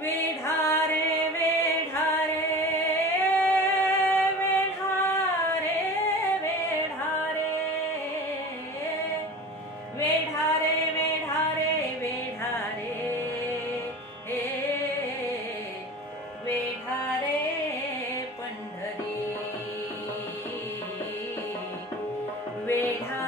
विढारे विढारे विढारे विढारे विढारे विढारे विढारे विढारे पंढरी वेढा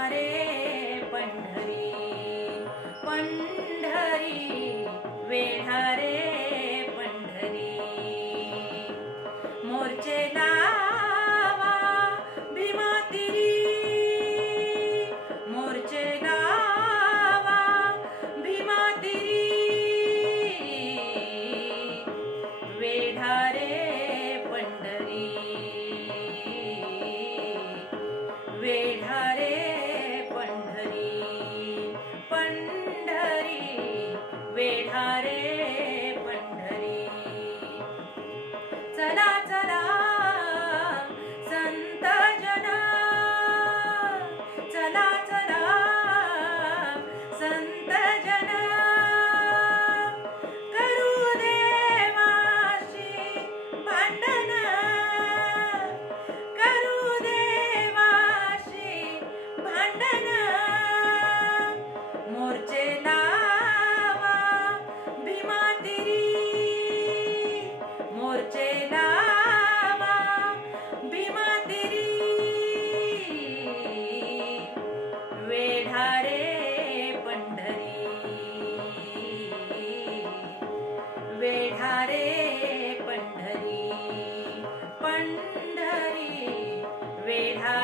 वेढा रे पंढरी पंढरी वेढा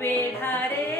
ಬೇಡ ರೇ